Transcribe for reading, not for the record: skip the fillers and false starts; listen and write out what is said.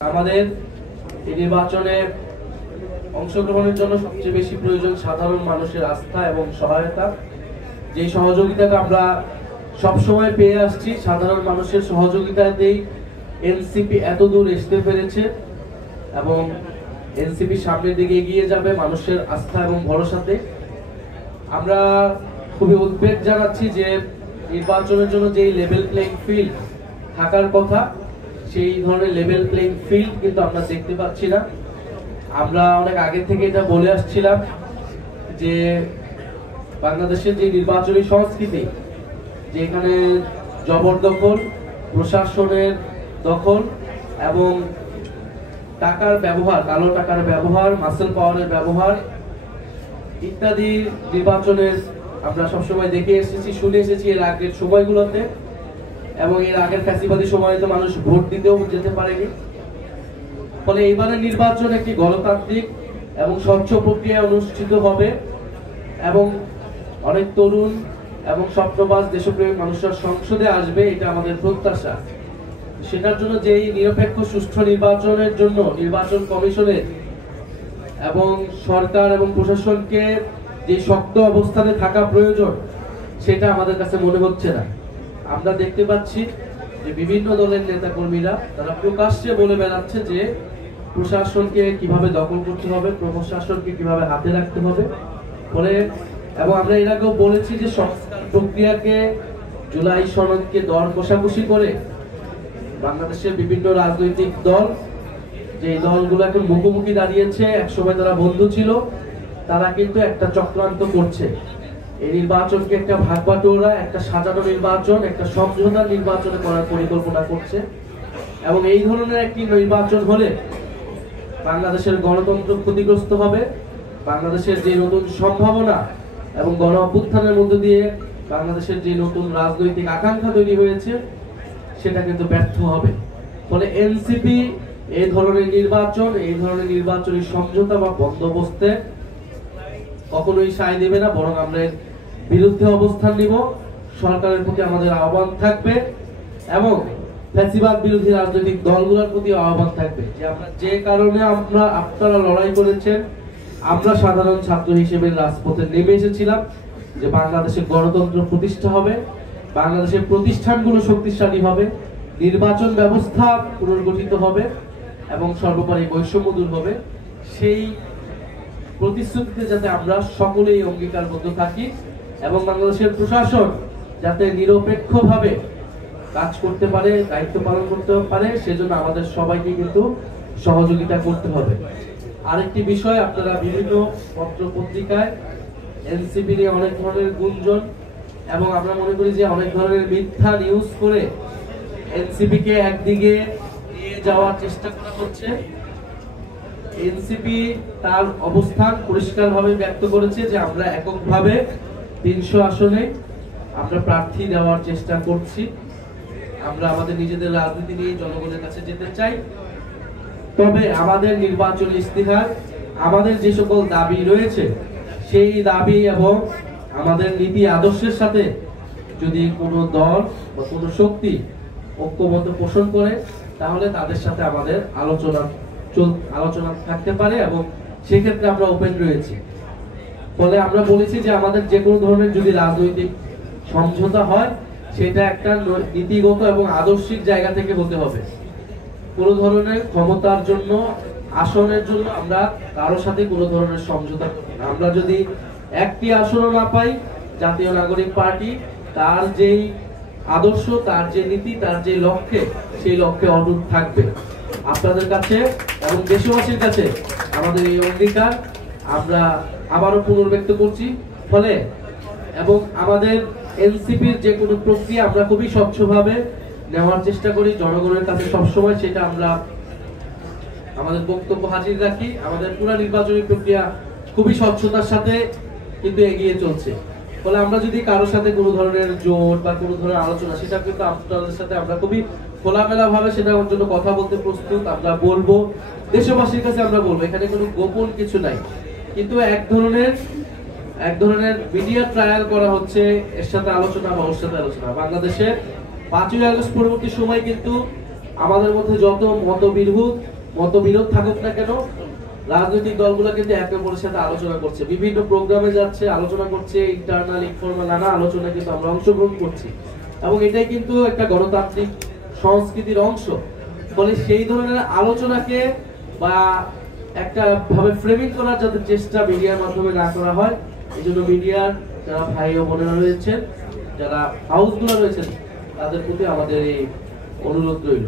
আমাদের এই নির্বাচনে অংশগ্রহণের জন্য সবচেয়ে বেশি প্রয়োজন সাধারণ মানুষের আস্থা এবং সহায়তা। যে সহযোগিতাটা আমরা সবসময় পেয়ে আসছি, সাধারণ মানুষের সহযোগিতাতেই এনসিপি এত দূর আসতে পেরেছে এবং এনসিপি সামনের দিকে এগিয়ে যাবে মানুষের আস্থা এবং ভরসাতে। আমরা খুবই উদ্বেগ জানাচ্ছি যে নির্বাচনের জন্য যেই লেভেল প্লেইং ফিল্ড থাকার কথা, সেই ধরনের লেভেল প্লেইং ফিল্ড কিন্তু আমরা দেখতে পাচ্ছি না। আমরা অনেক আগে থেকে এটা বলে আসছিলাম যে বাংলাদেশের যে নির্বাচনী সংস্কৃতি, যে এখানে জবরদখল, প্রশাসনের দখল এবং টাকার ব্যবহার, কালো টাকার ব্যবহার, মাসেল পাওয়ারের ব্যবহার ইত্যাদি নির্বাচনের আমরা সবসময় দেখে এসেছি, শুনে এসেছি এর আগের সময়গুলোতে। এবং এর আগের ফ্যাসিবাদী সময়ে তো মানুষ ভোট দিতেও যেতে পারেনি। ফলে এইবারের নির্বাচন একটি গণতান্ত্রিক এবং স্বচ্ছ প্রক্রিয়া অনুষ্ঠিত হবে এবং অনেক তরুণ এবং স্বপ্নবাজ দেশপ্রেমী মানুষরা সংসদে আসবে, এটা আমাদের প্রত্যাশা। সেটার জন্য যেই নিরপেক্ষ সুষ্ঠু নির্বাচনের জন্য নির্বাচন কমিশনের এবং সরকার এবং প্রশাসনকে যে শক্ত অবস্থানে থাকা প্রয়োজন, সেটা আমাদের কাছে মনে হচ্ছে না। আমরা দেখতে পাচ্ছি যে বিভিন্ন দলের নেতা কর্মীরা তারা প্রকাশ্যে বলে বেড়াচ্ছে যে প্রশাসনকে কিভাবে দখল করতে হবে, প্রশাসনকে কিভাবে হাতে রাখতে হবে। ফলে এবং আমরা এর আগেও বলেছি যে সংস্কার প্রক্রিয়াকে, জুলাই সনদকে দর কষাকষি করে বাংলাদেশের বিভিন্ন রাজনৈতিক দল, যে দলগুলো এখন মুখোমুখি দাঁড়িয়েছে, একসময় তারা বন্ধু ছিল, তারা কিন্তু একটা চক্রান্ত করছে। এই নির্বাচনকে একটা ভাগবাটোয়ারা, একটা সাজানো নির্বাচন, একটা সমঝোতার নির্বাচনে করার পরিকল্পনা করছে। এবং এই ধরনের একটি নির্বাচন হলে বাংলাদেশের গণতন্ত্র ক্ষতিগ্রস্ত হবে। বাংলাদেশের যে নতুন সম্ভাবনা এবং গণ অভ্যুত্থানের মধ্য দিয়ে বাংলাদেশের যে নতুন রাজনৈতিক আকাঙ্ক্ষা তৈরি হয়েছে, সেটা কিন্তু ব্যর্থ হবে। ফলে এনসিপি এই ধরনের নির্বাচন, এই ধরনের নির্বাচনী সমঝোতা বা বন্দোবস্তে কখনোই সায় দেবে না, বরং আমরা এর বিরুদ্ধে অবস্থান নিব। সরকারের প্রতি আমাদের আহ্বান থাকবে এবং ফ্যাসিবাদ বিরোধী রাজনৈতিক দলগুলোর প্রতি আহ্বান থাকবে যে আমরা যে কারণে আপনারা লড়াই করেছেন, আমরা সাধারণ ছাত্র হিসেবে রাজপথে নেমে এসেছিলাম যে বাংলাদেশের গণতন্ত্র প্রতিষ্ঠা হবে, বাংলাদেশের প্রতিষ্ঠানগুলো শক্তিশালী হবে, নির্বাচন ব্যবস্থা পুনর্গঠিত হবে এবং সর্বোপরি বৈষম্য দূর হবে। সেই প্রতিশ্রুতিতে যাতে আমরা সকলেই অঙ্গীকারবদ্ধ থাকি এবং বাংলাদেশের প্রশাসন যাতে নিরপেক্ষভাবে কাজ করতে পারে, দায়িত্ব পালন করতে পারে, সেজন্য আমাদের সবাইকে কিন্তু সহযোগিতা করতে হবে। আরেকটি বিষয়, আপনারা বিভিন্ন পত্র পত্রিকায় এনসিপি নিয়ে অনেক ধরনের গুঞ্জন এবং আমরা মনে করি যে অনেক ধরনের মিথ্যা নিউজ করে এনসিপি কে একদিকে নিয়ে যাওয়ার চেষ্টা করা হচ্ছে। এনসিপি তার অবস্থান পরিষ্কারভাবে ব্যক্ত করেছে যে আমরা এককভাবে 300 আসনে আমরা প্রার্থী দেওয়ার চেষ্টা করছি। আমরা আমাদের নিজেদের রাজনীতি নিয়ে জনগণের কাছে যেতে চাই। তবে আমাদের নির্বাচনী ইস্তিহার, আমাদের যে সকল দাবি রয়েছে, সেই দাবি এবং আমাদের নীতি আদর্শের সাথে যদি কোনো দল বা কোনো শক্তি ঐক্যমত্য পোষণ করে, তাহলে তাদের সাথে আমাদের আলোচনা থাকতে পারে এবং সেক্ষেত্রে আমরা ওপেন রয়েছি। ফলে আমরা বলেছি যে আমাদের যে কোনো ধরনের যদি রাজনৈতিক সমঝোতা হয়, সেটা একটা নীতিগত এবং আদর্শিক জায়গা থেকে হতে হবে। কোনো ধরনের ক্ষমতার জন্য, আসনের জন্য আমরা কারোর সাথে কোনো ধরনের সমঝোতা করি না। আমরা যদি একটি আসনও না পাই, জাতীয় নাগরিক পার্টি তার যেই আদর্শ, তার যে নীতি, তার যে লক্ষ্যে, সেই লক্ষ্যে অটুট থাকবে। আপনাদের কাছে এবং দেশবাসীর কাছে আমাদের এই অঙ্গীকার আমরা আবারও পুনর্ব্যক্ত করছি। ফলে এবং আমাদের এনসিপির যে কোনো প্রক্রিয়া আমরা খুবই স্বচ্ছভাবে নেওয়ার চেষ্টা করি জনগণের কাছে সবসময়, সেটা আমরা আমাদের বক্তব্য হাজির রাখি। আমাদের পুরো নির্বাচনী প্রক্রিয়া খুবই স্বচ্ছতার সাথে কিন্তু এগিয়ে চলছে। ফলে আমরা যদি কারোর সাথে কোনো ধরনের জোট বা কোনো ধরনের আলোচনা, সেটা কিন্তু আপনাদের সাথে আমরা খুবই খোলামেলা ভাবে সেটার জন্য কথা বলতে প্রস্তুত। আমরা বলবো, দেশবাসীর কাছে আমরা বলবো, এখানে কোনো গোপন কিছু নাই। কিন্তু এক ধরনের মিডিয়া ট্রায়াল করা হচ্ছে, এর সাথে আলোচনা বা ওর সাথে আলোচনা। বাংলাদেশের 5ই আগস্ট পরবর্তী সময় কিন্তু আমাদের মধ্যে যত মতবিরোধ থাকুক না কেন, রাজনৈতিক দলগুলো কিন্তু একে অপরের সাথে আলোচনা করছে, বিভিন্ন প্রোগ্রামে যাচ্ছে, আলোচনা করছে, ইন্টারনাল ইনফরমাল নানা আলোচনায় কিন্তু আমরা অংশগ্রহণ করছি, এবং এটাই কিন্তু একটা গণতান্ত্রিক সংস্কৃতির অংশ। ফলে সেই ধরনের আলোচনাকে বা একটা ভাবে ফ্রেমিং করার যাতে চেষ্টা মিডিয়ার মাধ্যমে না করা হয়, এই জন্য মিডিয়ার যারা ভাই ও বোনেরা রয়েছেন, যারা হাউসগুলো রয়েছেন, তাদের প্রতি আমাদের এই অনুরোধ রইল।